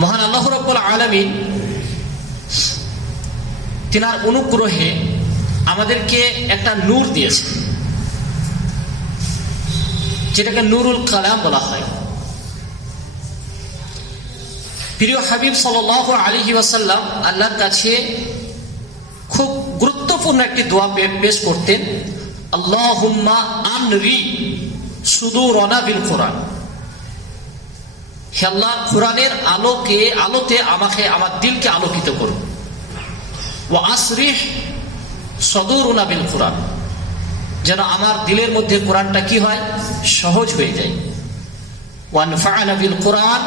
মহান আল্লাহ রাব্বুল আলামিন তিনার অনুগ্রহে আমাদেরকে একটা নূর দিয়েছে, যেটাকে নুরুল কালাম বলা হয়। প্রিয় হাবিব সাল্লাল্লাহু আলাইহি ওয়াসাল্লাম আল্লাহর কাছে খুব গুরুত্বপূর্ণ একটি দোয়া পেশ করতেন, আল্লাহুম্মা আনরি সুদুরনা বিল কোরআন। হে আল্লাহ, কোরআনের আলোতে আমার দিলকে আলোকিত করুন। ওয়া আসরিহ সদুরনা বিল কোরআন, যেন আমার দিলের মধ্যে কোরআনটা কি হয়, সহজ হয়ে যায়। ওয়ানফা'না বিল কোরআন,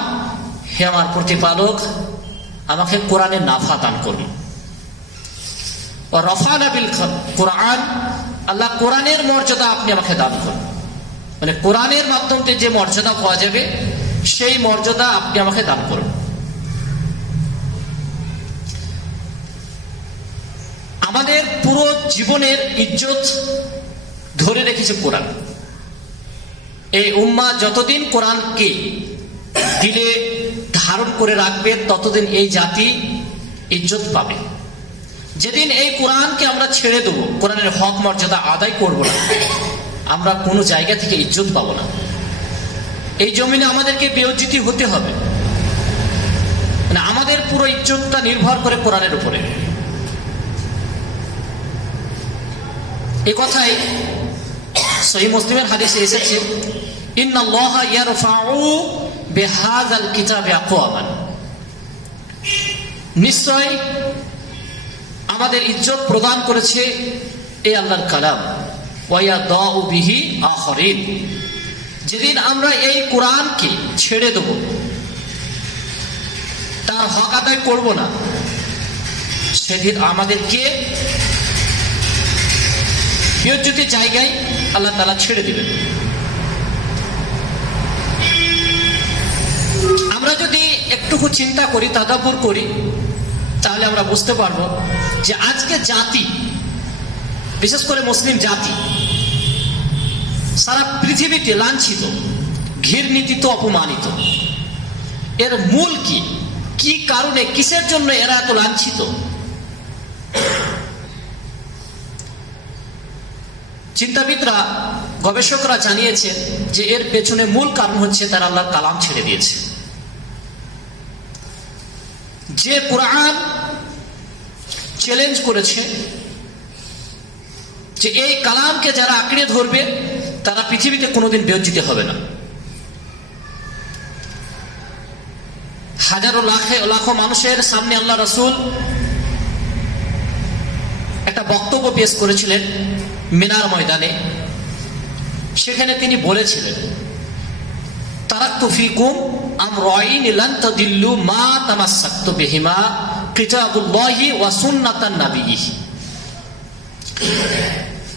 হে আমার প্রতিপালক, আমাকে কোরআনের নাফা দান করুন। ওয়া রাফা'না বিল কোরআন, আল্লাহ কোরআনের মর্যাদা আপনি আমাকে দান করুন। মানে কোরআনের মাধ্যমে যে মর্যাদা পাওয়া যাবে সেই মর্যাদা আপনি আমাকে দান করুন। আমাদের পুরো জীবনের ইজ্জত ধরে রেখেছে কোরআন। এই উম্মাহ যতদিন কোরআনকে দিলে ধারণ করে রাখবে ততদিন এই জাতি ইজ্জত পাবে। যেদিন এই কোরআনকে আমরা ছেড়ে দেবো, কোরআনের হক মর্যাদা আদায় করব না, আমরা কোনো জায়গা থেকে ইজ্জত পাবো না। এই জমিনে আমাদেরকে বেইজ্জতি হতে হবে। মানে আমাদের পুরো ইজ্জতটা নির্ভর করে কোরআনের উপরে। এই কথাই সহিহ মুসলিমের হাদিসে এসেছে, ইন্নাল্লাহা ইয়ারফাউ বিহাযাল কিতাবি আকওয়ামান, নিশ্চয় আমাদের ইজ্জত প্রদান করেছে এই আল্লাহর কালাম, ওয়া ইয়াদাউ বিহি আখরিন। যেদিন আমরা এই কোরআনকে ছেড়ে দেব, তার হক আদায় করব না, সেদিন আমাদেরকে বেইজ্জতির জায়গায় আল্লাহ তাআলা ছেড়ে দিবেন। আমরা যদি একটুকু চিন্তা করি, তাদাব্বুর করি, তাহলে আমরা বুঝতে পারবো যে আজকে জাতি, বিশেষ করে মুসলিম জাতি, সারা পৃথিবীতে লাঞ্ছিত, ঘৃণিত, অপমানিত। এর মূল কি? কি কারণে, কিসের জন্য এরা এত লাঞ্ছিত? চিন্তাবিদরা, গবেষকরা জানিয়েছেন যে এর পেছনে মূল কারণ হচ্ছে তারা আল্লাহর কালাম ছেড়ে দিয়েছে। যে কোরআন চ্যালেঞ্জ করেছে যে এই কালামকে যারা আঁকড়ে ধরবে তারা পৃথিবীতে কোনোদিন বেইজ্জতি হবে না। হাজারো লাখো মানুষের সামনে আল্লাহ রাসূল একটা বক্তব্য পেশ করেছিলেন মিনার ময়দানে। সেখানে তিনি বলেছিলেন, তারাকতু ফিকুম আমরাইন লান তাদিল্লু মা তামাসসাকতু বিহিমা কিতাবুল্লাহি ওয়া সুন্নাতান নাবিয়্যি।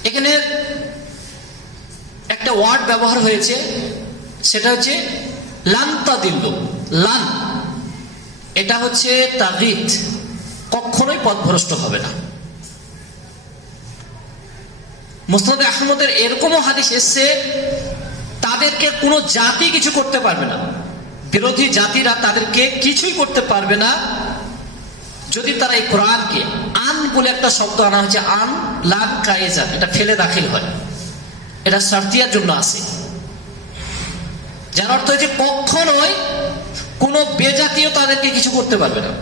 এখানে একটা ওয়ার্ড ব্যবহার হয়েছে, সেটা হচ্ছে লান তাদিল্লু। লান, এটা হচ্ছে তাগীদ, কখনোই পথভ্রষ্ট হবে না। মুসনাদে আহমদের এরকমও হাদিস এসছে, তাদেরকে কোনো জাতি কিছু করতে পারবে না, বিরোধী জাতিরা তাদেরকে কিছুই করতে পারবে না যদি তারা এই কোরআনকে, আন বলে একটা শব্দ আনা হয়েছে, আন লান কায়েজান, এটা ফেলে দাখিল হয়, এটা শারতিয়ার জন্য আছে, যার অর্থ হচ্ছে কখনোই কোনো বেজাতীয় তাদেরকে কিছু করতে পারবে না।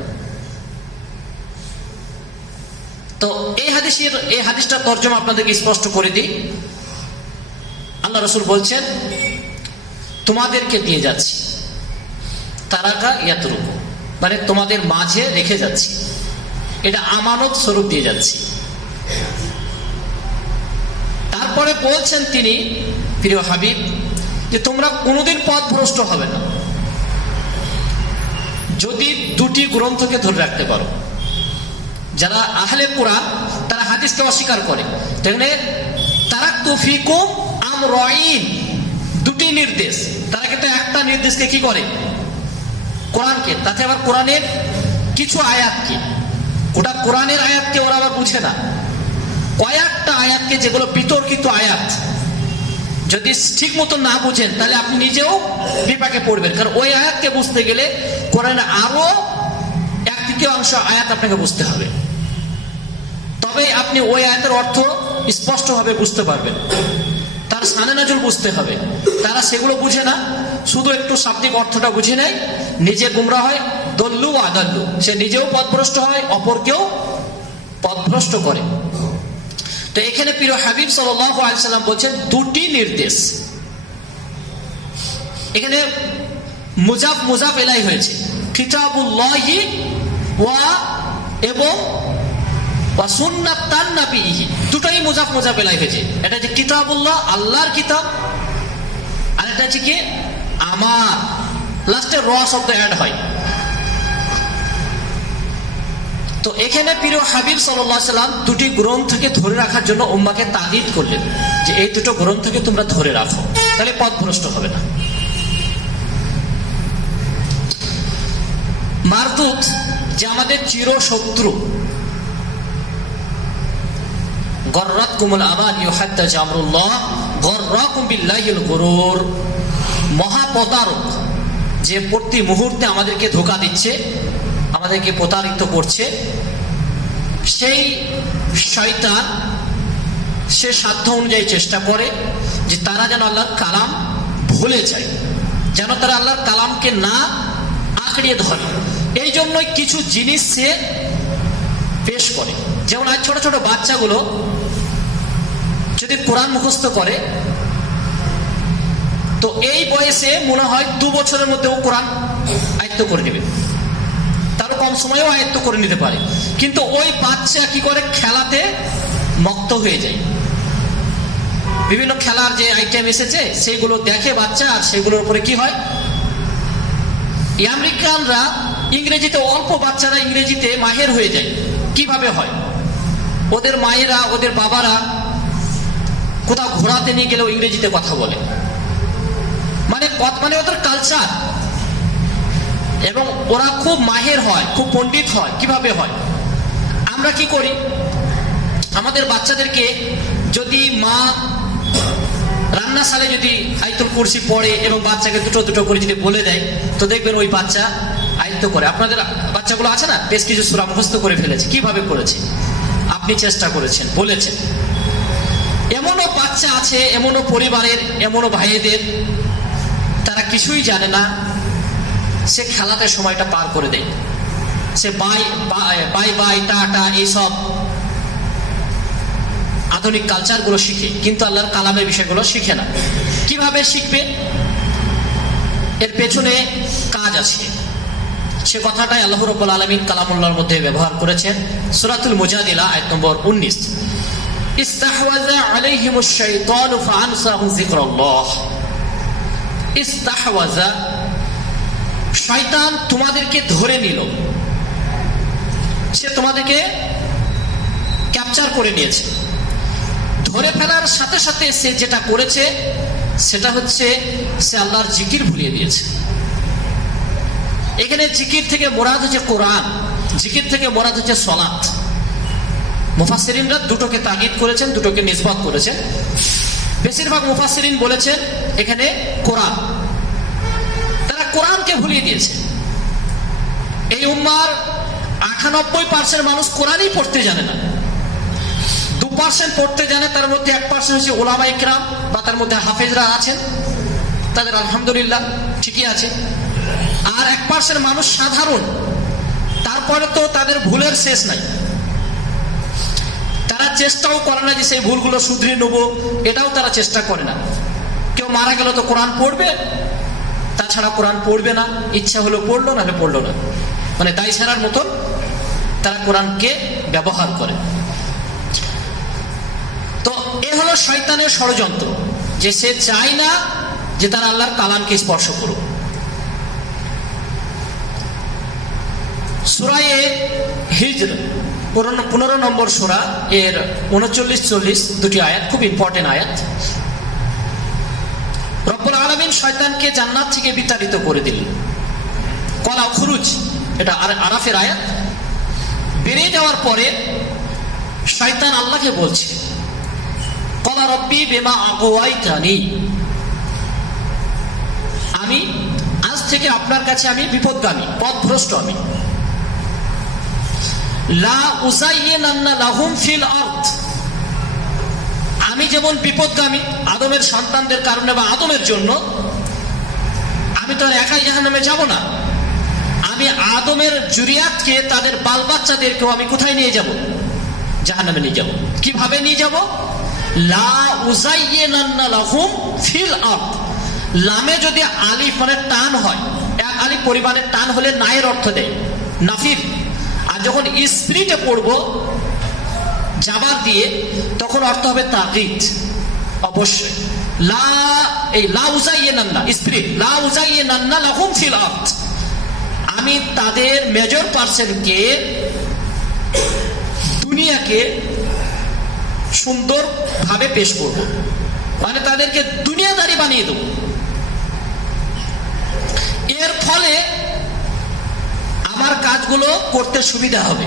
তো এই হাদিসটার তর্জমা আপনাদেরকে স্পষ্ট করে দিই। আল্লাহ রাসূল বলছেন, তোমাদেরকে দিয়ে যাচ্ছি, তারাকা ইয়াতরুকু, মানে তোমাদের মাঝে রেখে যাচ্ছি, এটা আমানত স্বরূপ দিয়ে যাচ্ছি। তারপরে বলছেন তিনি, প্রিয় হাবিব, যে তোমরা কোনোদিন পথভ্রষ্ট হবে না যদি দুটি গ্রন্থকে ধরে রাখতে পারো। যারা আহলে কোরআন তারা হাদিসকে অস্বীকার করে, তাহলে তারাকতু ফিকুম আমরাইন, দুটি নির্দেশ, তারা কিন্তু একটা নির্দেশকে কি করে, কোরআনকে, তাতে আবার কোরআনের কিছু আয়াতকে, গোটা কোরআনের আয়াতকে ওরা আবার বুঝে না, কয়েকটা আয়াতকে যেগুলো বিতর্কিত আয়াত, যদি ঠিক মতো না বুঝেন তাহলে আপনি নিজেও বিপাকে পড়বেন। কারণ ওই আয়াতকে বুঝতে গেলে কোরআনের আরো 1/3 আয়াত আপনাকে বুঝতে হবে, তবে আপনি ওই আয়াতের অর্থ স্পষ্টভাবে বুঝতে পারবেন। তার সানে নাজুল বুঝতে হবে। তারা সেগুলো বুঝে না, শুধু একটু শাব্দিক অর্থটা বুঝে নেয়, নিজে গুমরা হয়, দল্লু আদাল্লু, সে নিজেও পথভ্রষ্ট হয়, অপরকেও পথভ্রষ্ট করে। তো এখানে প্রিয় হাবিব সাল্লাল্লাহু আলাইহি সাল্লাম বলছেন দুটি নির্দেশ। এখানে মুজাফ ইলাইহি হয়েছে, কিতাবুল্লাহি ওয়া এবং সুন্নাতান নবিহি, দুটোই মুজাফ ইলাইহি হয়েছে। এটা যে কিতাবুল্লাহ, আল্লাহর কিতাব, আর এটা হচ্ছে কি আমার, লাস্টে র শব্দ অ্যাড হয়। তো এখানে প্রিয় হাবিব সাল্লাল্লাহু আলাইহি সাল্লাম দুটি গ্রন্থকে ধরে রাখার জন্য উম্মাহকে তাগিদ করলেন যে এই দুটো গ্রন্থকে তোমরা ধরে রাখো, তাহলে পথভ্রষ্ট হবে না। মারদুত, যে আমাদের চির শত্রু, গররাতকুমুল আমানি হাত্তা জামরুল্লাহ গররাকুম বিল্লাহিল গুরুর, মহাপ্রতারক, যে প্রতি মুহূর্তে আমাদেরকে ধোঁকা দিচ্ছে, আমাদেরকে প্রতারিত করছে, সেই শয়তান সে সাধ্য অনুযায়ী চেষ্টা করে যে তারা যেন আল্লাহর কালাম ভুলে যায়, যেন তারা আল্লাহর কালামকে না আঁকড়িয়ে ধরে। এই জন্যই কিছু জিনিস সে পেশ করে। যেমন আজ ছোট ছোট বাচ্চাগুলো যদি কোরআন মুখস্থ করে, তো এই বয়সে মনে হয় 2 বছরের মধ্যে ও কোরআন আয়ত্ত করে নেবে, তারও কম সময়েও আয়ত্ত করে নিতে পারে। কিন্তু ওই বাচ্চা কি করে, খেলাতে মত্ত হয়ে যায়। বিভিন্ন খেলার যে আইটেম এসেছে সেগুলো দেখে বাচ্চা, আর সেগুলোর উপরে কি হয়, আমেরিকানরা ইংরেজিতে, অল্প বাচ্চারা ইংরেজিতে মাহের হয়ে যায়। কিভাবে হয়, ওদের মায়েরা, ওদের বাবারা কোথাও ঘোরাতে নিয়ে গেলেও ইংরেজিতে কথা বলে, মানে ওদের কালচার, এবং ওরা খুব মাহের হয়, খুব পণ্ডিত হয়। কিভাবে হয়, আমরা কি করি, আমাদের বাচ্চাদেরকে যদি মা রান্নাশালে যদি আয়াতুল কুরসি পড়ে এবং বাচ্চাকে দুটো দুটো করে যদি বলে দেয়, তো দেখবেন ওই বাচ্চা আয়ত্ত করে। আপনাদের বাচ্চাগুলো আছে না, বেশ কিছু সূরা মুখস্থ করে ফেলেছে। কিভাবে করেছে, আপনি চেষ্টা করেছেন, বলেছেন। এমনও বাচ্চা আছে, এমনও পরিবারের, এমনও ভাইদের, তারা কিছুই জানে না, সে খেলাতে সময়টা পার করে দেয়। সে বাই বাই টাটা এইসব আধুনিক কালচার গুলো শিখে, কিন্তু আল্লাহর কালামের বিষয়গুলো শিখে না। কিভাবে শিখবে, এর পেছনে কাজ আছে। সে কথাটাই আল্লাহ রাব্বুল আলামিন কালামুল্লাহর মধ্যে ব্যবহার করেছেন। সূরাতুল মুজাদিলা আয়াত নম্বর 19, ইস্তাহওয়াযা আলাইহিমুশ শাইতানু ফাআনসাহুম যিকরাল্লাহ। ইস্তাহওয়াযা, শয়তান তোমাদেরকে ধরে নিল, সে তোমাদেরকে ক্যাপচার করে নিয়েছে। ধরে ফেলার সাথে সাথে সে যেটা করেছে সেটা হচ্ছে সে আল্লাহর জিকির ভুলিয়ে দিয়েছে। এখানে জিকির থেকে মোরাদ হচ্ছে কোরআন, জিকির থেকে মোরাদ হচ্ছে সালাত। মুফাসসিরিনরা দুটোকে তাগিদ করেছেন, দুটোকে নিসবত করেছেন। বেশিরভাগ মুফাসসিরিন বলেছেন এখানে কোরআন, তারা কোরআনকে ভুলিয়ে দিয়েছে। এই উম্মার 98% মানুষ কোরআনই পড়তে জানে না। 2% পড়তে জানে, তার মধ্যে 1% হচ্ছে উলামা ইকরাম, বা তার মধ্যে হাফেজরা আছেন, তাদের আলহামদুলিল্লাহ ঠিকই আছে। আর 1% মানুষ সাধারণ, তারপরে তো তাদের ভুলের শেষ নাই। তারা চেষ্টাও করে না যে সেই ভুলগুলো শুধরে নেব, এটাও তারা চেষ্টা করে না। কেউ মারা গেল তো কোরআন পড়বে, তাছাড়া কোরআন পড়বে না, ইচ্ছা হলো পড়লো, নাহলে পড়লো না, মানে দায় ছাড়ার মতন তারা কোরআনকে ব্যবহার করে। তো এ হলো শয়তানের ষড়যন্ত্র, যে সে চায় না যে তারা আল্লাহর কালামকে স্পর্শ করুক। সূরা হিজর 15 নম্বর সূরা, এর 39-40 দুটি আয়াত, খুব ইম্পর্টেন্ট আয়াত। রব্বুল আলামিন শয়তানকে জান্নাত থেকে বিতাড়িত করে দিলেন। ক্বালা খুরুজ, এটা আরাফের আয়াত। বেরিয়ে যাওয়ার পরে শয়তান আল্লাহকে বলছে, ক্বালা রব্বি বিমা আগওয়াইতানি, আমি আজ থেকে আপনার কাছে আমি বিপদগামী, পথভ্রষ্ট আমি। লা উযায়্যিনান্না লাহুম ফিল আরদ, আমি যেমন বিপদগামী আদমের সন্তানদের কারণে বা আদমের জন্য, আমি তো আর একাই জাহান্নামে যাব না, আমি আদমের জুরিয়াতকে, তাদের বাল বাচ্চাদেরকেও আমি কোথায় নিয়ে যাব? জাহান্নামে নিয়ে যাব। কিভাবে নিয়ে যাব? লা উযায়্যিনান্না লাহুম ফিল আরদ, লামে যদি আলিফ মানে টান হয়, এক আলিফ পরিমাণের টান হলে নায়ের অর্থ দেয়, নাফির। আর যখন স্পিরিটে পড়বো জাবার দিয়ে, তখন অর্থ হবে তাকিদ। অবশ্যই লা, এই লা উযায়্যিনান্না স্পিরিট, লা উযায়্যিনান্না লাহুম ফিল আরদ, আমি তাদের মেজর পার্সেন্টকে, দুনিয়াকে সুন্দর ভাবে পেশ করব, মানে তাদেরকে দুনিয়াদারি বানিয়ে দেব। এর ফলে আমার কাজগুলো করতে সুবিধা হবে।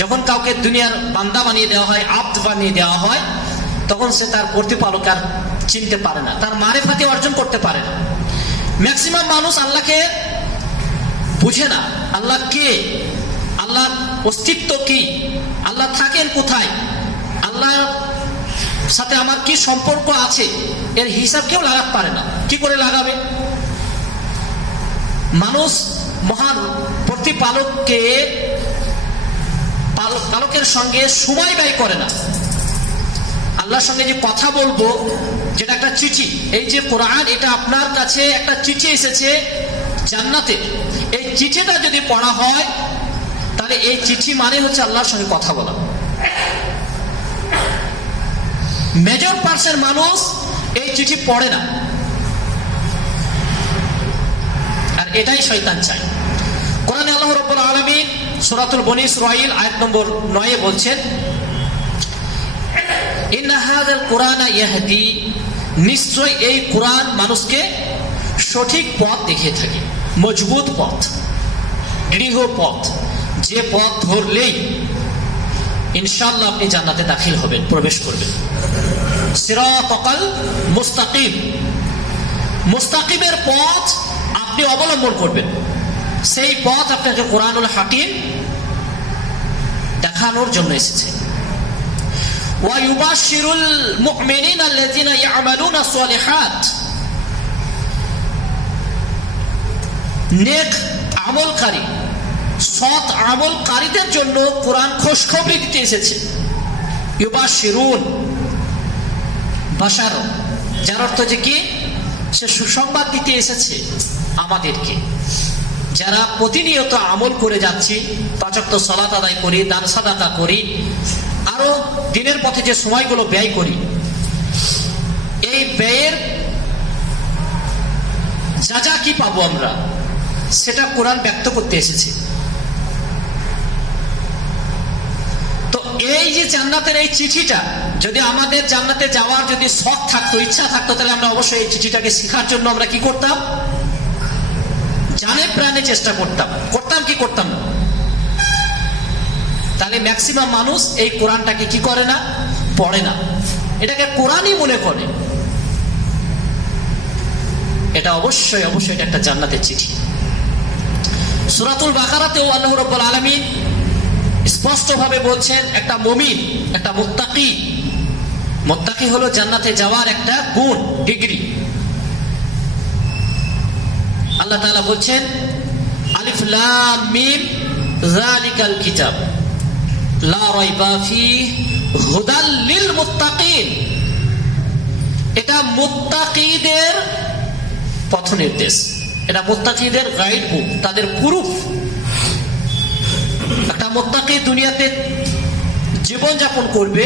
যখন কাউকে দুনিয়ার বান্দা বানিয়ে দেওয়া হয়, আব্দ বানিয়ে দেওয়া হয়, তখন সে তার প্রতিপালক আর চিনতে পারে না, তার মারেফাতি অর্জন করতে পারে না। ম্যাক্সিমাম মানুষ আল্লাহকে বুঝে না, আল্লাহ কে, আল্লাহর অস্তিত্ব কি, আল্লাহ থাকেন কোথায়, আল্লাহর সাথে আমার কি সম্পর্ক আছে, এর হিসাব কেউ লাগাতে পারে না। কি করে লাগাবে? মানুষ মহান প্রতিপালককে, পালকের সঙ্গে সময় ব্যয় করে না। আল্লাহর সঙ্গে যে কথা বলবো, যেটা একটা চিঠি, এই যে কোরআন, এটা আপনার কাছে একটা চিঠি এসেছে জান্নাতে, এই চিঠিটা যদি পড়া হয়, তাহলে এই চিঠি মানে হচ্ছে আল্লাহর সঙ্গে কথা বলা। মেজর পার্সেন্ট মানুষ এই চিঠি পড়ে না, আর এটাই শয়তান চায়। কোরআনে আল্লাহ রাব্বুল আলামিন সূরাতুল বনী ইসরাঈল আয়াত নম্বর 9 বলছেন, ইন্না হাযাল কুরআনা ইয়াহদি, নিশ্চয় এই কোরআন মানুষকে সঠিক পথ দেখিয়ে থাকে, মজবুত পথ, দৃঢ় পথ, যে পথ ধরলেই ইনশাআল্লাহ আপনি জান্নাতে দাখিল হবেন, প্রবেশ করবেন। সিরাতাল মুস্তাকিম, মুস্তাকিমের পথ আপনি অবলম্বন করবেন, সেই পথ আপনাকে কোরআনুল হাকিম দেখানোর জন্য এসেছে। ওয়া ইউবাশশিরুল মুমিনিনা আল্লাযিনা ইয়ামালুনা সালিহাত, নেক আমলকারী, সৎ আমলকারীদের জন্য কোরআন খুশখবরি দিতে এসেছে। ইউবাশশিরুন, বাশার, যার অর্থ যে কি, সে সুসংবাদ দিতে এসেছে আমাদেরকে, যারা প্রতিনিয়ত আমল করে যাচ্ছি, 5 ওয়াক্ত সালাত আদায় করি, দান সাদাকা করি, আরো দিনের পথে যে সময়গুলো ব্যয় করি, এই ব্যয়ের যা যা কি পাবো আমরা, সেটা কোরআন ব্যক্ত করতে এসেছে। তো এই যে জান্নাতের এই চিঠিটা, যদি আমাদের জান্নাতে যাওয়ার যদি শখ থাকতো, ইচ্ছা থাকতো, তাহলে আমরা অবশ্যই এই চিঠিটাকে শেখার জন্য আমরা কি করতাম? জানে প্রাণে চেষ্টা করতাম কি করতাম না? তাহলে ম্যাক্সিমাম মানুষ এই কোরআনটাকে কি করে না, পড়ে না, এটাকে কোরআনই মনে করে। এটা অবশ্যই অবশ্যই এটা একটা জান্নাতের চিঠি। সূরাতুল বাকারাতেও আল্লাহ রাব্বুল আলামিন স্পষ্ট ভাবে বলছেন, একটা মুমিন, একটা মুত্তাকি, মুত্তাকি হলো জান্নাতে যাওয়ার একটা গুণ, ডিগ্রি। আল্লাহ তাআলা বলছেন, আলিফ লাম মিম যালিকাল কিতাব লা রাইবা ফীহি হুদাল লিল মুত্তাকিন, এটা মুত্তাকিদের পথ নির্দেশ, এটা মুত্তাকিদের গাইড বুক, তাদের প্রুফ। একটা মুত্তাকি দুনিয়াতে জীবন যাপন করবে,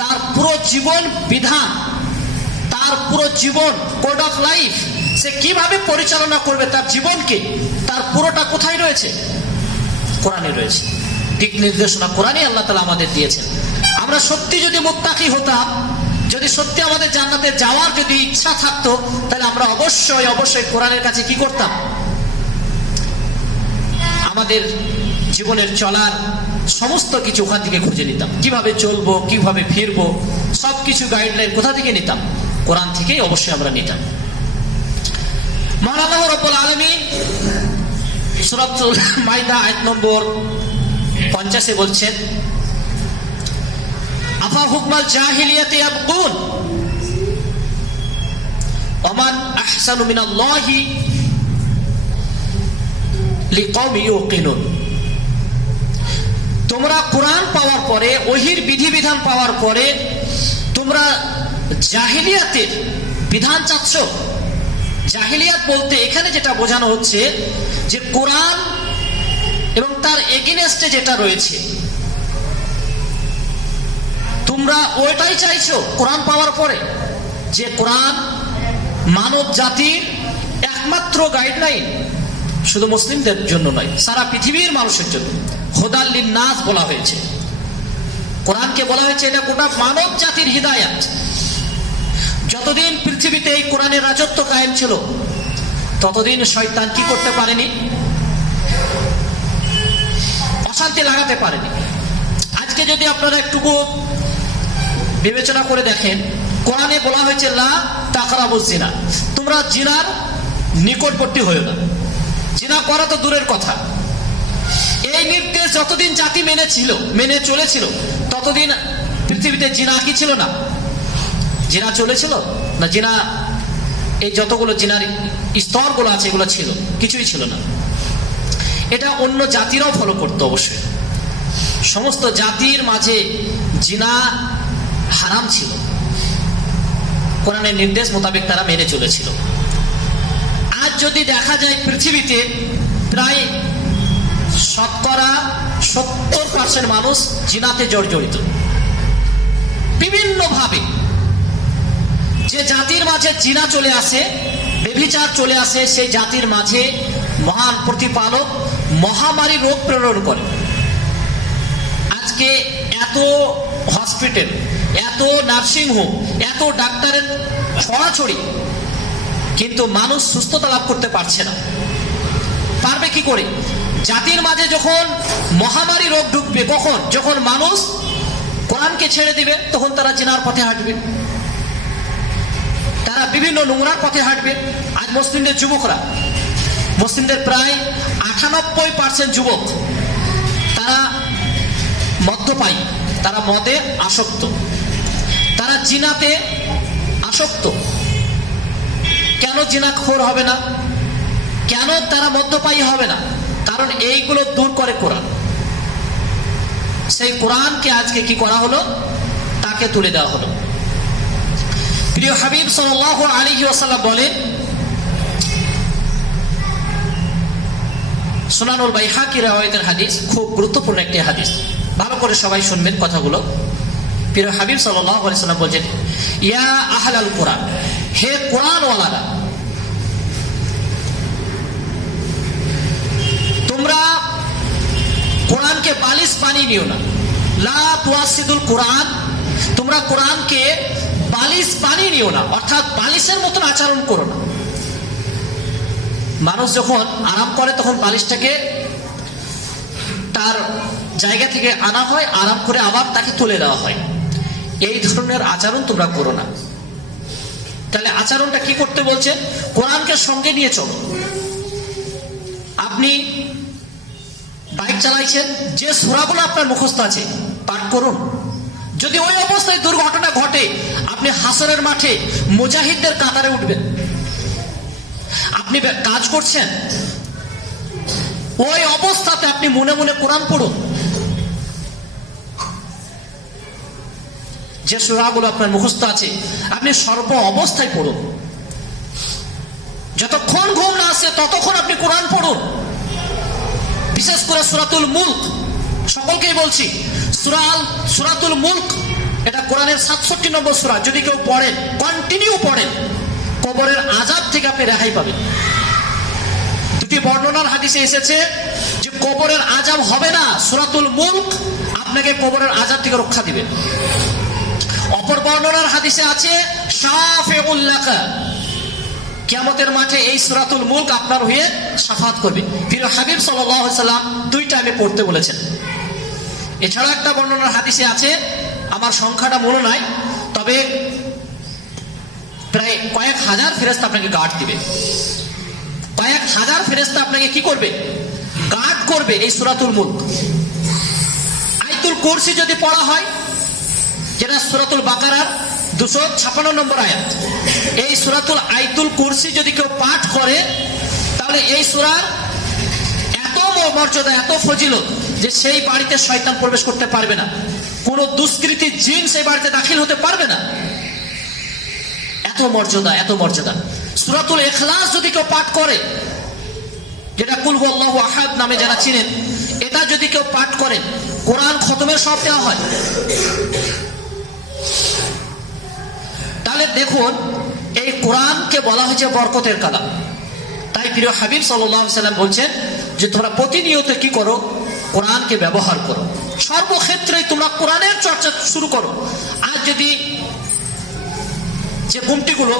তার পুরো জীবন বিধান, তার পুরো জীবন কোড অফ লাইফ, সে কিভাবে পরিচালনা করবে তার জীবনকে, তার পুরোটা কোথায় রয়েছে? কোরআনে রয়েছে। দিক নির্দেশনা কোরআনে আল্লাহ তাআলা আমাদের দিয়েছেন। আমরা সত্যি যদি মুত্তাকি হতাম, যদি সত্যি আমাদের জান্নাতে যাওয়ার যদি ইচ্ছা থাকতো, তাহলে আমরা অবশ্যই অবশ্যই কোরআনের কাছে কি করতাম? আমাদের জীবনের চলার সমস্ত কিছু ওখান থেকে খুঁজে নিতাম, কিভাবে চলবো, কিভাবে ফিরবো, সবকিছু গাইডলাইন কোথা থেকে নিতাম? কোরআন থেকেই অবশ্যই আমরা নিতাম। মহান আল্লাহ রাব্বুল আলামিন সূরাতুল মাইদা আয়াত নম্বর 50 বলছেন, আফা হুকমাল জাহিলিয়াতি ইয়াবগুন ওমান আহসানু মিনাল্লাহি লিকাওমি ইউকিনুন। তোমরা কোরআন পাওয়ার পরে, ওহির বিধিবিধান পাওয়ার পরে তোমরা জাহিলিয়াতের বিধান চাচ্ছ। জাহিলিয়াত বলতে এখানে যেটা বোঝানো হচ্ছে যে কোরআন এবং তার এগেইনস্টে যেটা রয়েছে তোমরা ওইটাই চাইছো কোরআন পাওয়ার পরে, যে কোরআন মানব জাতির একমাত্র গাইডলাইন, শুধু মুসলিমদের জন্য নয়, সারা পৃথিবীর মানুষের জন্য। হুদাল লিন্নাস বলা হয়েছে, কোরআনকে বলা হয়েছে এটা গোটা মানব জাতির হিদায়াত। যতদিন পৃথিবীতে এই কোরআনের রাজত্ব কায়েম ছিল ততদিন শয়তান কি করতে পারেনি? অশান্তি লাগাতে পারেনি। আজকে যদি আপনারা একটুকু বিবেচনা করে দেখেন, কোরআনে বলা হয়েছে লা তাকরাবুজ জিনা, তোমরা জিনার নিকটবর্তী হয়ো না। জিনা করা তো দূরের কথা, এই নির্দেশ যতদিন জাতি মেনে চলেছিল ততদিন পৃথিবীতে জিনা কি ছিল না? জিনা চলেছিল না? জিনা এই যতগুলো জিনার স্তরগুলো আছে এগুলো ছিল? কিছুই ছিল না। এটা অন্য জাতিরাও ফলো করতো অবশ্যই। সমস্ত জাতির মাঝে জিনা হারাম ছিল, কোরআনের নির্দেশ মোতাবেক তারা মেনে চলেছিল। আজ যদি দেখা যায় পৃথিবীতে প্রায় 70% মানুষ জিনাতে জর্জরিত বিভিন্নভাবে। যে জাতির মাঝে জিনা চলে আসে, ব্যভিচার চলে আসে, সেই জাতির মাঝে মহান প্রতিপালক মহামারী রোগ প্রেরণ করে। আজকে এত হসপিটাল, এত নার্সিং হোম, এত ডাক্তারের ছড়াছড়ি, কিন্তু মানুষ সুস্থতা লাভ করতে পারছে না। পারবে কি করে? জাতির মাঝে যখন মহামারী রোগ ঢুকবে, কখন? যখন মানুষ কোরআনকে ছেড়ে দিবে, তখন তারা জিনার পথে হাঁটবে, তারা বিভিন্ন নোংরার পথে হাঁটবে। আজ মুসলিমদের যুবকরা, মুসলিমদের প্রায় 98% যুবক তারা মদ্যপায়ী, তারা মদে আসক্ত, তারা জিনাতে আসক্ত। কেন জিনাখোর হবে না? কেন তারা মদ্যপায়ী হবে না? কারণ এইগুলো দূর করে কোরআন। সেই কোরআনকে আজকে কি করা হলো? তাকে তুলে দেওয়া হলো। প্রিয় হাবিব সাল্লাল্লাহু আলাইহি ওয়াসাল্লাম বলেন, সুনানুল বাইহাকি রাওয়ায়াতের হাদিস, খুব গুরুত্বপূর্ণ একটি হাদিস, ভালো করে সবাই শুনবেন কথাগুলো। প্রিয় হাবিব সাল্লাল্লাহু আলাইহি ওয়াসাল্লাম বলেন, ইয়া আহলাল কোরআন, হে কোরআনওয়ালারা, তোমরা কোরআনকে বালিশ বানিয়ে নিও না। লা তুয়াসিদুল কোরআন, তোমরা কোরআনকে বালিশ বানিয়ে নিও না, অর্থাৎ বালিশের মতন আচরণ করো না। মানুষ যখন আরাম করে তখন বালিশটাকে তার জায়গা থেকে আনা হয়, আরাম করে আবার তাকে তুলে দেওয়া হয়। এই ধরনের আচরণ তোমরা করো না। তাহলে আচরণটা কি করতে বলছে? কোরআনকে সঙ্গে নিয়ে চলো। আপনি বাইক চালাইছেন, যে সূরাগুলো আপনার মুখস্থ আছে পাঠ করুন। যদি ওই অবস্থায় দুর্ঘটনা ঘটে, আপনি হাসরের মাঠে মুজাহিদদের কাতারে উঠবেন। আপনি কাজ করছেন, ওই অবস্থাতে আপনি মনে মনে কোরআন পড়ুন। যে সূরাগুলো আপনার মুখস্থ আছে আপনি সর্ব অবস্থায় পড়ুন। যতক্ষণ ঘুম না আসে ততক্ষণ আপনি কোরআন পড়ুন। বিশেষ করে সূরাতুল মুলক, সকলকেই বলছি, সূরাতুল মুলক এটা কোরআনের 67 নম্বর সূরা। যদি কেউ পড়েন, কন্টিনিউ পড়েন, কবরের আযাব থেকে আপনি রেহাই পাবেন। দুটি বর্ণনার হাদিসে এসেছে যে কবরের আযাব হবে না, সূরাতুল মুলক আপনাকে কবরের আযাব থেকে রক্ষা দিবে। অপর বর্ণনার হাদিসে আছে শাফিউল লাকা, কিয়ামতের মাঠে এই সূরাতুল মুলক আপনার হয়ে শাফাত করবে। প্রিয় হাবিব সাল্লাল্লাহু আলাইহি ওয়াসাল্লাম 2 টাইমে পড়তে বলেছেন। এছাড়া একটা বর্ণনার হাদিসে আছে, আমার সংখ্যাটা মনে নাই, তবে প্রায় কয়েক হাজার ফেরেশতা আপনাকে গার্ড দিবে। কয়েক হাজার ফেরেশতা আপনাকে কি করবে? গার্ড করবে এই সূরাতুল মুলক। আয়াতুল কুরসি যদি পড়া হয়, যেটা সূরাতুল বাকারার 256 নম্বর আয়াত, এই সূরাতুল আয়াতুল কুরসি যদি কেউ পাঠ করে, তাহলে এই সূরার এত মর্যাদা, এত ফজিলত যে সেই বাড়িতে শয়তান প্রবেশ করতে পারবে না, কোন দুষ্কৃতী জিন সেই বাড়িতে দাখিল হতে পারবে না। এত মর্যাদা, এত মর্যাদা। সূরাতুল ইখলাস যদি কেউ পাঠ করে, যেটা কুল হুয়াল্লাহু আহাদ নামে যারা চিনেন, এটা যদি কেউ পাঠ করেন, কোরআন খতমের সব দেওয়া হয়। তাহলে দেখুন, এই কোরআনকে বলা হয়েছে বরকতের কালাম। তাই প্রিয় হাবিব সাল্লাল্লাহু আলাইহি ওয়াসাল্লাম বলছেন যে তোমরা প্রতিনিয়ত কি করো? কোরআনকে ব্যবহার করো, সর্বক্ষেত্রেই তোমরা কোরআনের চর্চা শুরু করো। আর যদি যে গুমটিগুলো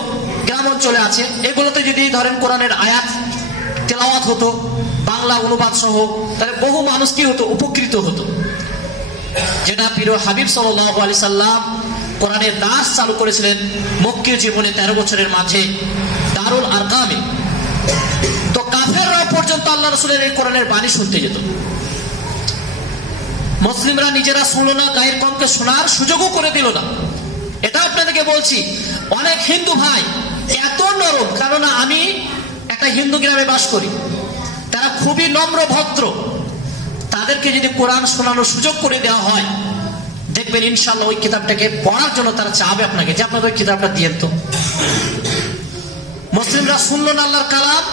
গ্রাম অঞ্চলে আছে, এগুলোতে যদি ধরেন কোরআনের আয়াত তেলাওয়াত হতো বাংলা অনুবাদ সহ, তাহলে বহু মানুষ কি হতো? উপকৃত হতো। যেটা প্রিয় হাবিব সাল্লাল্লাহু আলাইহি সাল্লাম কোরআনের দাস চালু করেছিলেন মক্কি জীবনে 13 বছরের মাঝে দারুল আরকামে। তো কাফেররা পর্যন্ত আল্লাহ রাসূলের এই কোরআনের বাণী শুনতে যেত। মুসলিমরা নিজেরা শুনলো না, গায়ের কমকে শোনার সুযোগও করে দিল না। এটা আপনাদেরকে বলছি, অনেক হিন্দু ভাই এত নরম, কারণ আমি একটা হিন্দু গ্রামে বাস করি, তারা খুবই নম্র ভদ্র। তাদেরকে যদি কোরআন শোনানোর সুযোগ করে দেওয়া হয়, দেখবেন ইনশাআল্লাহ ওই কিতাবটাকে পড়ার জন্য তারা চাবে আপনাকে যে আপনাদের ওই কিতাবটা দিয়েন তো। মুসলিমরা শুনলো না আল্লাহর কালাম,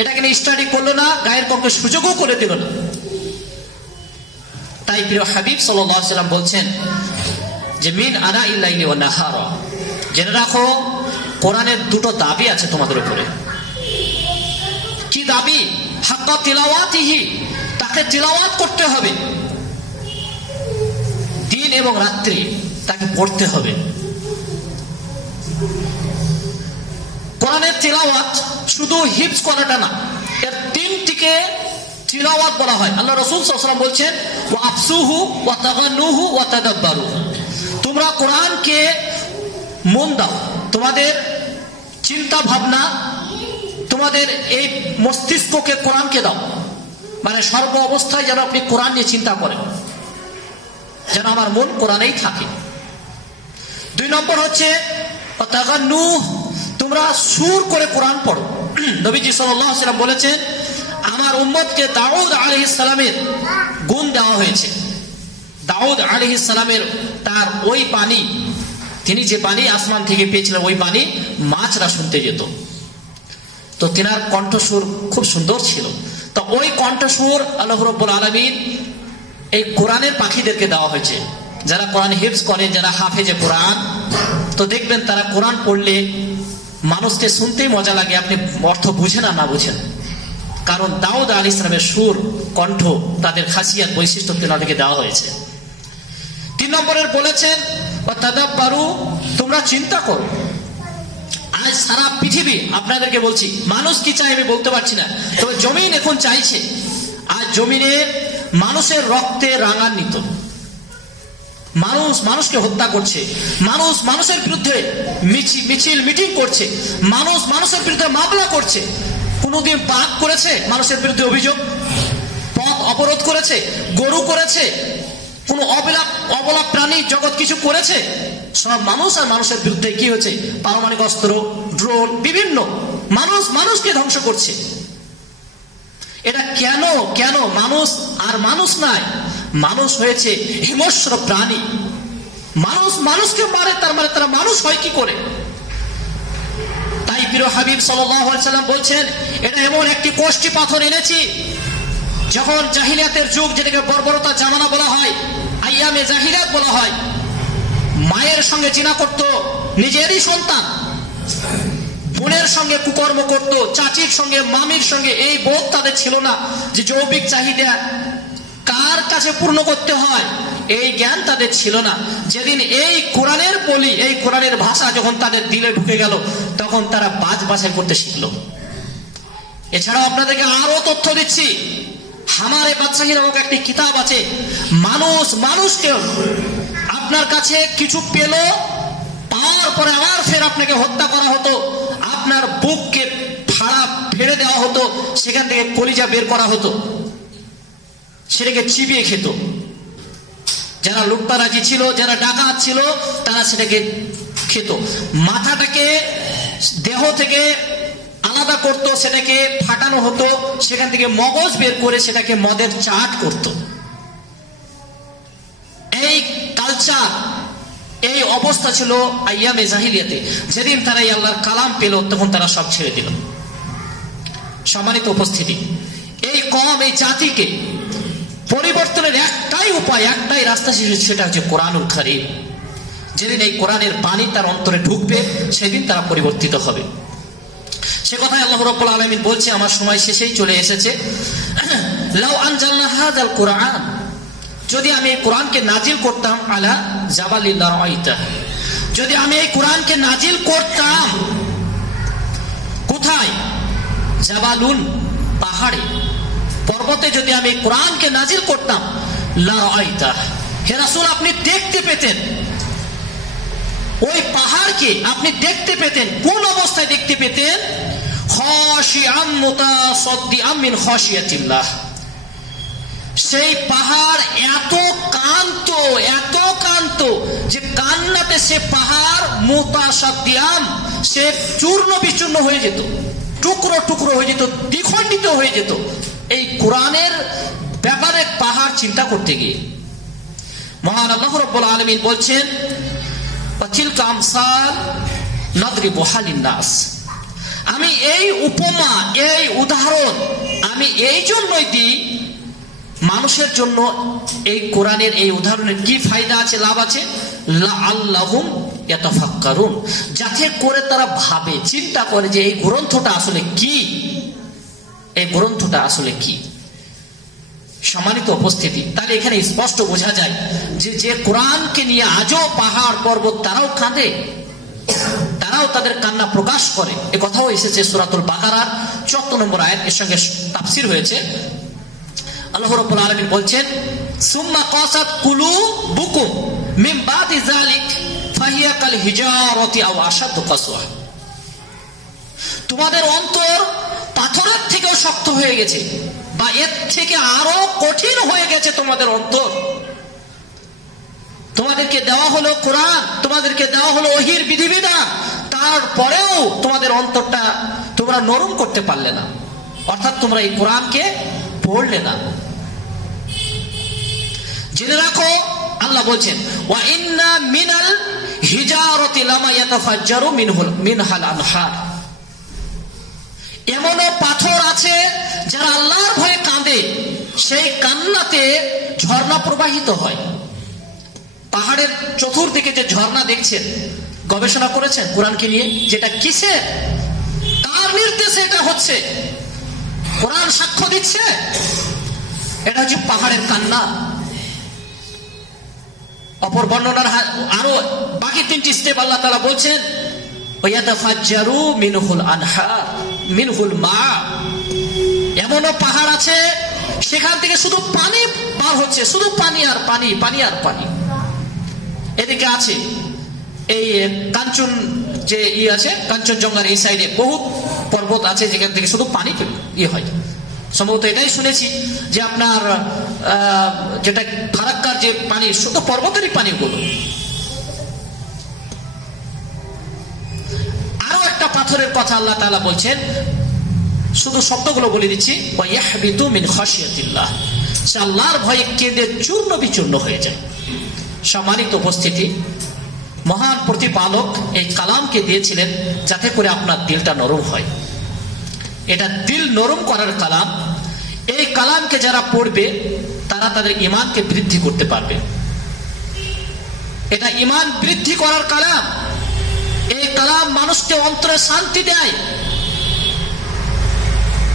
এটাকে নিয়ে স্টাডি করলো না, গায়ের কমকে সুযোগও করে দিল না। তাই প্রিয় হাবিব সাল্লাল্লাহু আলাইহি ওয়াসাল্লাম বলছেন যে মিন আনা ইল্লাইলি ওয়া নাহারা, জেনে রাখো কোরআনের দুটো দাবি আছে তোমাদের উপরে। কি দাবি? হাক্কা তিলাওয়াতিহি, তাকে তিলাওয়াত করতে হবে, দিন এবং রাত্রি তাকে পড়তে হবে। কোরআনের তিলাওয়াত শুধু হিফজ করাটা না, এর তিনটিকে তিলাওয়াত বলা হয়। আল্লাহ রাসূল সাল্লাল্লাহু আলাইহি ওয়াসাল্লাম বলছেন ওয়া আফসুহু ওয়া তাগান্নুহু ওয়া তাদাব্বারু, তোমরা কোরআনকে মন দাও, তোমাদের চিন্তা ভাবনা, তোমাদের এই মস্তিষ্ককে কোরআনকে দাও, মানে সর্ব অবস্থায় যেন আপনি কোরআন নিয়ে চিন্তা করেন, যেন আমার মন কোরআনেই থাকে। 2 নম্বর হচ্ছে তাগান্নুহ, তোমরা সুর করে কোরআন পড়ো। নবীজি সাল্লাল্লাহু আলাইহি ওয়াসাল্লাম বলেছেন আমার উম্মতকে দাউদ আলাইহিস সালামের গুণ দেওয়া হয়েছে। দাউদ আলাইহিস সালামের তার ওই পানি, তিনি যে পানি আসমান থেকে পেয়েছিলেন, ওই পানি মাছরা শুনতে যেত। তো তিনার কণ্ঠস্বর খুব সুন্দর ছিল। তো ওই কণ্ঠস্বর আল্লাহ রাব্বুল আলামিন এই কোরআনের পাখিদেরকে দেওয়া হয়েছে। যারা কোরআন হিফজ করেন, যারা হাফেজে কোরআন, তো দেখবেন তারা কোরআন পড়লে মানুষকে শুনতেই মজা লাগে, আপনি অর্থ বুঝেন আর না বুঝেন। কারণ দাউদ আলাইহিস সালামের সুর, কণ্ঠ, তাদের খাসিয়াত, বৈশিষ্ট্য তাদেরকে দেওয়া হয়েছে। 3 নম্বরের বলেছেন তাদাব্বারু, তোমরা চিন্তা করো। আজ সারা পৃথিবী, আপনাদেরকে বলছি, মানুষ কি চায় আমি বলতে পারছি না, তবে জমিন এখন চাইছে। আজ জমিনে মানুষের রক্তে রাঙান্বিত, মানুষ মানুষকে হত্যা করছে, মানুষ মানুষের বিরুদ্ধে মিছিল মিটিং করছে, মানুষ মানুষের বিরুদ্ধে মামলা করছে। কোনদিন বাঘ করেছে মানুষের বিরুদ্ধে অভিযোগ? পথ অবরোধ করেছে? গরু করেছে? কোন অবলা প্রাণী জগৎ কিছু করেছে? সব মানুষ আর মানুষের বিরুদ্ধে কি হয়েছে? পারমাণবিক অস্ত্র, ড্রোন, বিভিন্ন মানুষ মানুষকে ধ্বংস করছে। এটা কেন? কেন মানুষ আর মানুষ নাই, মানুষ হয়েছে হিংস্র প্রাণী। মানুষ মানুষকে মারে, তার মানে তারা মানুষ হয় কি করে? তাই প্রিয় হাবিব সাল্লাল্লাহু আলাইহি ওয়াসাল্লাম বলছেন এটা এমন একটি কোষ্ঠী পাথর এনেছি, যখন জাহিলিয়াতের যুগ, যেটাকে বর্বরতা জামানা বলা হয়, আইয়ামে জাহিলিয়াত বলা হয়, মায়ের সঙ্গে জিনা করত নিজেরই সন্তান, বোনের সঙ্গে কুকর্ম করত, চাচির সঙ্গে, মামির সঙ্গে, এই বোধ তাদের ছিল না যে যৌবিক চাহিদা কার কাছে পূর্ণ করতে হয়, এই জ্ঞান তাদের ছিল না। যেদিন এই কোরআনের বলি, এই কোরআনের ভাষা যখন তাদের দিলে ঢুকে গেল, তখন তারা বাছাই করতে শিখলো। এছাড়াও আপনাদেরকে আরো তথ্য দিচ্ছি, হামারে বাদশাহী নামক একটি কিতাব আছে। মানুষ মানুষকে, আপনার কাছে কিছু পেল, পাওয়ার পরে আবার ফের আপনাকে হত্যা করা হতো, আপনার বুককে ফাড়া ফেড়ে দেওয়া হতো, সেখান থেকে কলিজা বের করা হতো, সেটাকে চিবিয়ে খেত। যারা লুটপারাজি ছিল, যারা ডাকাত ছিল, তারা সেটাকে খেত। মাথাটাকে দেহ থেকে আলাদা করত, সেটাকে ফাটানো হতো, সেখান থেকে মগজ বের করে সেটাকে মদের চাট করত। এই কালচার, এই অবস্থা ছিল আইয়ামে জাহিলিয়াতে। যেদিন তারা এই আল্লাহর কালাম পেল, তখন তারা সব ছেড়ে দিল। সম্মানিত উপস্থিতি, এই কওম, এই জাতিকে পরিবর্তনের একটাই উপায়, একটাই রাস্তা, সেটা হচ্ছে কোরআনুল কারীম। যেদিন এই কোরআনের বাণী তার অন্তরে ঢুকবে, সেদিন তারা পরিবর্তিত হবে। সে কথাই আল্লাহ রাব্বুল আলামিন বলছে, আমার সময় শেষেই চলে এসেছে, লাউ আনজালনা হাযাল কুরআন, যদি আমি এই কোরআনকে নাজিল করতাম আলা জাবালিন লারাইতা, যদি আমি এই কোরআনকে নাজিল করতাম কোথায়? জাবালুন, পাহাড়ে, পর্বতে যদি আমি কোরআনকে নাজিল করতাম, লারাইতা, হে রাসূল আপনি দেখতে পেতেন, ওই পাহাড়কে আপনি দেখতে পেতেন। কোন অবস্থায় দেখতে পেতেন? খাশিআম মুতাসাদ্দিআম মিন খাশিয়াতিল্লাহ, সেই পাহাড় এত কান্ত যে কান্নাতে সে পাহাড় মুতাসাদ্দিআম, সে চূর্ণ বিচূর্ণ হয়ে যেত, টুকরো টুকরো হয়ে যেত, দ্বিখণ্ডিত হয়ে যেত। এই কোরআনের ব্যাপারে পাহাড় চিন্তা করতে গিয়ে মহান আল্লাহ রাব্বুল আলামিন বলছেন, তিলকা আমসাল নাদরিবুহা লিন-নাস, আমি এই উপমা, এই উদাহরণ আমি এই জন্যই দিই মানুষের জন্য। এই কোরআনের এই উদাহরণের কি ফায়দা আছে, লাভ আছে? লাআল্লাহুম ইয়াতাফাক্কারুন, যাতে করে তারা ভাবে, চিন্তা করে যে এই গ্রন্থটা আসলে কি, এই গ্রন্থটা আসলে কি। সম্মানিত উপস্থিতি, তাহলে এখানে স্পষ্ট বোঝা যায় যে কোরআনকে নিয়ে আজও পাহাড় পর্বত তারাও কাঁদে, তারাও তাদের কান্না প্রকাশ করে। এ কথাও এসেছে সূরাতুল বাকারার ৭৪ নম্বর আয়াত, এর সঙ্গে তাফসীর হয়েছে। আল্লাহ রাব্বুল আলামিন বলছেন, সুম্মা কাসাত কুলুবুকুম মিন বাদি যালিক ফাহিয়া কাল হিজারাতি আও আশাদ্দু কাসওয়া, তোমাদের অন্তর পাথরের থেকেও শক্ত হয়ে গেছে, বা এর থেকে আরো কঠিন হয়ে গেছে তোমাদের অন্তর। তোমাদেরকে দেওয়া হলো কোরআন, তোমাদেরকে দেওয়া হলো ওহীর বিধিবিধান, তারপরেও তোমাদের অন্তরটা তোমরা নরম করতে পারলে না, অর্থাৎ তোমরা এই কোরআনকে পড়লে না। জেনে রাখো, আল্লাহ বলছেন, ওয়া ইন্না মিনাল হিজারাতি লামা ইয়াতাফাজ্জারু মিনহাল আনহার, এমনও পাথর আছে যারা আল্লাহর ভয়ে কাঁদে, সেই কান্নাতে ঝর্ণা প্রবাহিত হয়। পাহাড়ের চতুর্দিকে যে ঝর্ণা দেখছেন, গবেষণা করেছেন কোরআনকে নিয়ে, যেটা কিসের, কার নির্দেশে এটা হচ্ছে? কোরআন সাক্ষ্য দিচ্ছে এটা হচ্ছে পাহাড়ের কান্না। অপর বর্ণনার আরো বাকি 3টি স্টেপ আল্লাহ তাআলা বলছেন, ওয়ায়াতাফাজ্জারু মিনহুল আনহার মিনহুল মা, এমনও পাহাড় আছে সেখান থেকে শুধু পানি বার হচ্ছে, শুধু পানি আর পানি, পানি আর পানি। এদিকে আছে এই কাঞ্চন, যে আছে কাঞ্চনজঙ্ঘার এই সাইডে বহু পর্বত আছে যেখান থেকে শুধু পানি হয়। সম্ভবত এটাই শুনেছি যে আপনার যেটা ফারাক্কার যে পানি, শুধু পর্বতেরই পানিগুলো। আরো একটা পাথরের কথা আল্লাহ তাআলা বলছেন, শুধু শব্দগুলো বলে দিচ্ছি, ওয়ায়াহবিতু মিন খাশিয়াতিল্লাহ, সে আল্লাহর ভয়ে কেঁদে চূর্ণ বিচূর্ণ হয়ে যায়। সম্মানিত উপস্থিতি, মহান প্রতিপালক এই কালামকে দিয়েছিলেন যাতে করে আপনার দিলটা নরম হয়। এটা দিল নরম করার কালাম। এই কালামকে যারা পড়বে তারা তাদের ঈমানকে বৃদ্ধি করতে পারবে। এটা ঈমান বৃদ্ধি করার কালাম। এই কালাম মানুষকে অন্তরে শান্তি দেয়।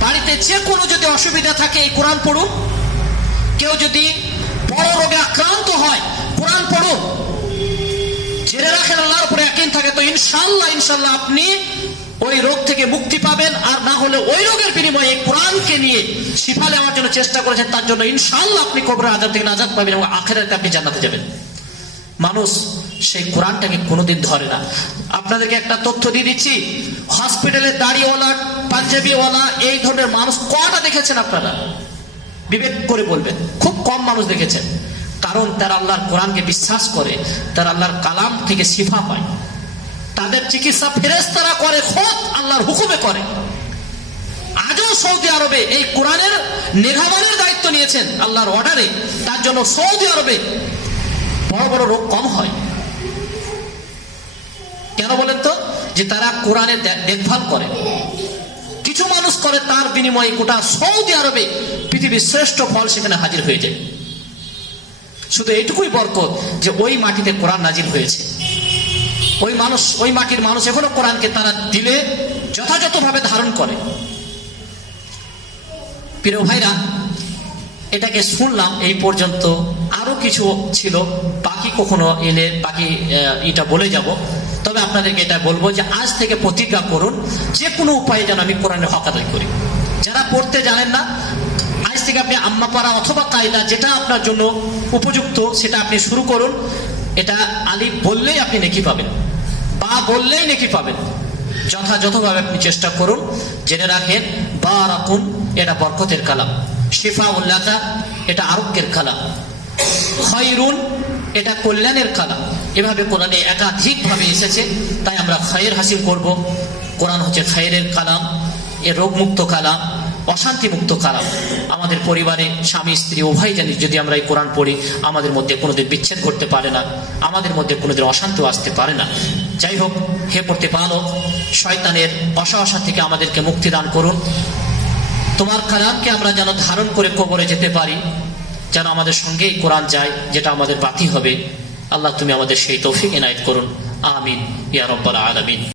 বাড়িতে যে কোনো যদি অসুবিধা থাকে, এই কোরআন পড়ুন। কেউ যদি বড় রোগে আক্রান্ত হয়, কোরআন পড়ুন। জেনে রাখেন আল্লাহর উপরে ইয়াকিন থাকে তো ইনশাআল্লাহ ইনশাআল্লাহ আপনি ওই রোগ থেকে মুক্তি পাবেন। আর না হলে ওই রোগের বিনিময়ে কোরআনকে নিয়ে শিফা নেওয়ার জন্য চেষ্টা করেছেন, তার জন্য ইনশাআল্লাহ আপনি কবরের আযাব থেকে নাজাত পাবেন এবং আখিরাতে আপনি জান্নাতে যাবেন। মানুষ সেই কোরআনটাকে কোনোদিন ধরে না। আপনাদেরকে একটা তথ্য দিয়ে দিচ্ছি, হসপিটালে দাড়িওয়ালা, পাঞ্জাবিওয়ালা, এই ধরনের মানুষ কটা দেখেছেন আপনারা? বিবেক করে বলবেন, খুব কম মানুষ দেখেছেন। কারণ তারা আল্লাহর কোরআনকে বিশ্বাস করে, তারা আল্লাহর কালাম থেকে শিফা পায়। তাদের চিকিৎসা ফেরেশতারা করে, খোদ আল্লাহর হুকুমে করে। আজও সৌদি আরবে এই কোরআনের নির্বাহের দায়িত্ব নিয়েছেন আল্লাহর অর্ডারে, তার জন্য সৌদি আরবে বড় বড় রোগ কম হয়। কেন বলেন তো? যে তারা কোরআনের দেখভাল করে। কিছু মানুষ করে, তার বিনিময়ে গোটা সৌদি আরবে পৃথিবীর শ্রেষ্ঠ ফল সেখানে হাজির হয়ে যায়। শুধু এইটুকুই বরকত যে ওই মাটিতে কোরআন নাজিল হয়েছে। ওই মাটির মানুষ এখনো কোরআনকে তারা দিলে যথাযথভাবে ধারণ করে। প্রিয় ভাইরা, এটাকে শুনলাম এই পর্যন্ত, আরো কিছু ছিল, বাকি কখনো এলে বাকি এটা বলে যাব। তবে আপনাদেরকে এটা বলবো যে আজ থেকে প্রতিজ্ঞা করুন, যে কোনো উপায়ে যেন আমি কোরআনের হক আদায় করি। যারা পড়তে জানেন না, আজ থেকে আপনি আম্মা পারা অথবা কায়দা, যেটা আপনার জন্য উপযুক্ত সেটা আপনি শুরু করুন। এটা আলিফ বললেই আপনি নেকি পাবেন, বা বললেই নেকি পাবেন। যথাযথভাবে আপনি চেষ্টা করুন। জেনে রাখেন, বারাকুন এটা বরকতের কালাম, শিফাউল্লাহ এটা আরোগ্যের কালাম, খায়রুন এটা কল্যাণের কালাম। এভাবে কোরআনে একাধিক ভাবে এসেছে, তাই আমরা খায়ের হাসিল করব। কোরআন হচ্ছে খায়েরের কালাম, এ রোগমুক্ত কালাম, অশান্তি মুক্ত কালাম। আমাদের পরিবারে স্বামী স্ত্রী উভয় জানি যদি আমরা এই কোরআন পড়ি, আমাদের মধ্যে কোনোদিন বিচ্ছেদ করতে পারে না, আমাদের মধ্যে কোনোদিন অশান্তি আসতে পারে না। যাই হোক, হে প্রতিপালক, শয়তানের অসহসা থেকে আমাদেরকে মুক্তি দান করুন। তোমার কালামকে আমরা যেন ধারণ করে কবরে যেতে পারি, যেন আমাদের সঙ্গেই কোরআন যায়, যেটা আমাদের বাতি হবে। আল্লাহ তুমি আমাদের সেই তৌফিক এনায়েত করুন। আমিন ইয়া রাব্বাল আলামিন।